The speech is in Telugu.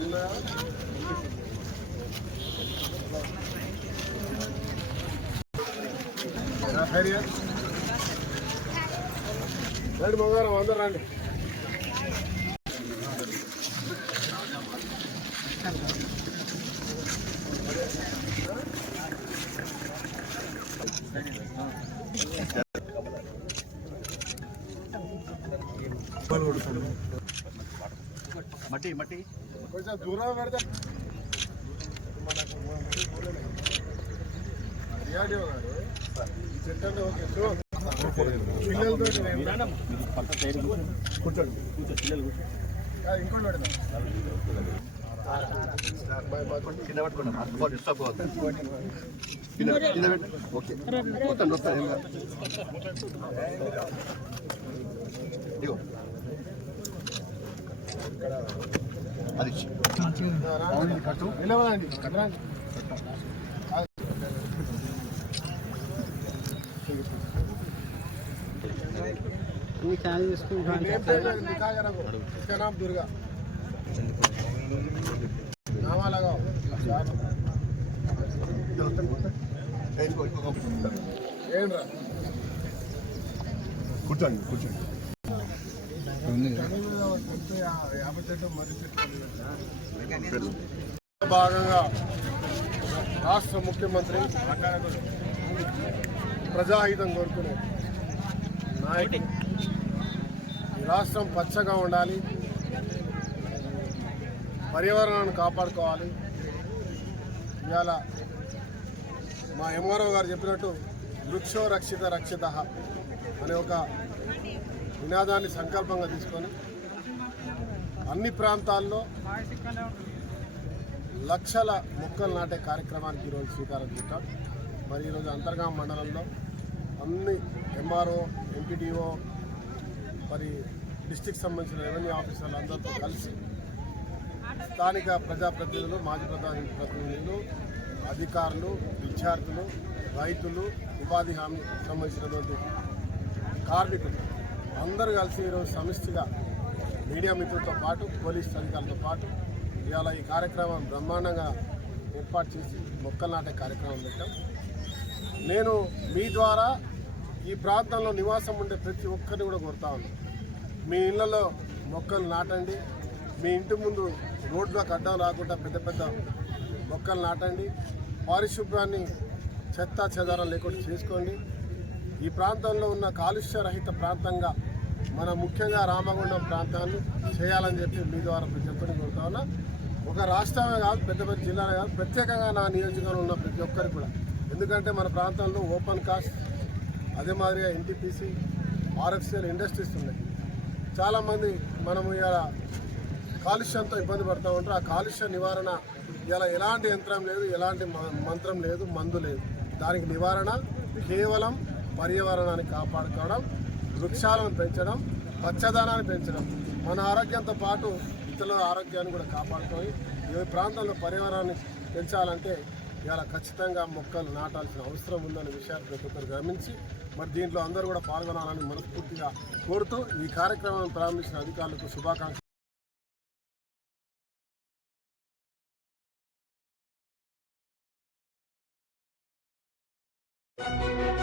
Hello. రండి మంగారం అందరు రండి. మట్టి మట్టి. కొంచెం దూరం పెడితే. డిఆర్డిఓ గారు కింద పట్టుకోండి డిస్టర్బ్ కింద కింద. ఓకే వస్తాను. ఇదిగో అది ఇచ్చి. నిలవదండి కట్టరాండి दुर्गा नामा लगाओ ఏ, ఇదిగో, ఇదిగో. ఏంట్రా కూర్చోండి కూర్చోండి యాభై చెట్టు మర్రి చెట్టు భాగంగా రాష్ట్ర ముఖ్యమంత్రి ప్రజాహితం కోరుకునే నాయకుడు ఈ రాష్ట్రం పచ్చగా ఉండాలి. పర్యావరణాన్ని కాపాడుకోవాలి. ఇవాళ మా ఎంఆర్ఓ గారు చెప్పినట్టు వృక్షో రక్షిత రక్షిత అనే ఒక నినాదాన్ని సంకల్పంగా తీసుకొని అన్ని ప్రాంతాల్లో లక్షల మొక్కలు నాటే కార్యక్రమానికి ఈరోజు శ్రీకారం చుట్టాం. మరి ఈరోజు అంతర్గాం మండలంలో అన్ని ఎంఆర్ఓ ఎంపీడీఓ మరి డిస్టిక్ సంబంధించిన రెవెన్యూ ఆఫీసర్లు అందరితో కలిసి స్థానిక ప్రజాప్రతినిధులు మాజీ ప్రధాని ప్రతినిధులు అధికారులు విద్యార్థులు రైతులు ఉపాధి హామీ సంబంధించినటువంటి కార్మికులు అందరూ కలిసి ఈరోజు సమిష్టిగా మీడియా మిత్రులతో పాటు పోలీస్ అధికారులతో పాటు ఇవాళ ఈ కార్యక్రమం బ్రహ్మాండంగా ఏర్పాటు చేసి మొక్కలు నాటే కార్యక్రమం పెట్టాం. నేను మీ ద్వారా ఈ ప్రాంతంలో నివాసం ఉండే ప్రతి ఒక్కరిని కూడా కోరుతా ఉన్నాను. మీ ఇళ్ళలో మొక్కలు నాటండి. మీ ఇంటి ముందు రోడ్లకు అడ్డం రాకుండా పెద్ద పెద్ద మొక్కలు నాటండి. పారిశుభ్రాన్ని చెత్త చెదారం లేకుండా చేసుకోండి. ఈ ప్రాంతంలో ఉన్న కాలుష్య రహిత ప్రాంతంగా మన ముఖ్యంగా రామగుండం ప్రాంతాన్ని చేయాలని చెప్పి మీ ద్వారా ప్రతి ఒక్కరిని కోరుతా ఉన్నా. ఒక రాష్ట్రమే కాదు పెద్ద పెద్ద జిల్లానే కాదు ప్రత్యేకంగా నా నియోజకవర్గంలో ఉన్న ప్రతి ఒక్కరికి కూడా ఎందుకంటే మన ప్రాంతంలో ఓపెన్ కాస్ట్ అదే మాదిరిగా ఎన్టీపీసీ ఆర్ఎఫ్సిఎల్ ఇండస్ట్రీస్ ఉన్నాయి. చాలామంది మనము ఇలా కాలుష్యంతో ఇబ్బంది పడుతూ ఉంటారు. ఆ కాలుష్య నివారణ ఇలా ఎలాంటి యంత్రం లేదు ఎలాంటి మ- మంత్రం లేదు మందు లేదు. దానికి నివారణ కేవలం పర్యావరణాన్ని కాపాడుకోవడం వృక్షాలను పెంచడం పచ్చదనాన్ని పెంచడం మన ఆరోగ్యంతో పాటు ఇతరుల ఆరోగ్యాన్ని కూడా కాపాడుకొని ఈ ప్రాంతంలో పర్యావరణాన్ని పెంచాలంటే ఇలా ఖచ్చితంగా మొక్కలు నాటాల్సిన అవసరం ఉందనే విషయాన్ని ప్రతి ఒక్కరు గమనించి మరి దీంట్లో అందరూ కూడా పాల్గొనాలని మనస్ఫూర్తిగా కోరుతూ ఈ కార్యక్రమాన్ని ప్రారంభించిన అధికారులకు శుభాకాంక్షలు. Thank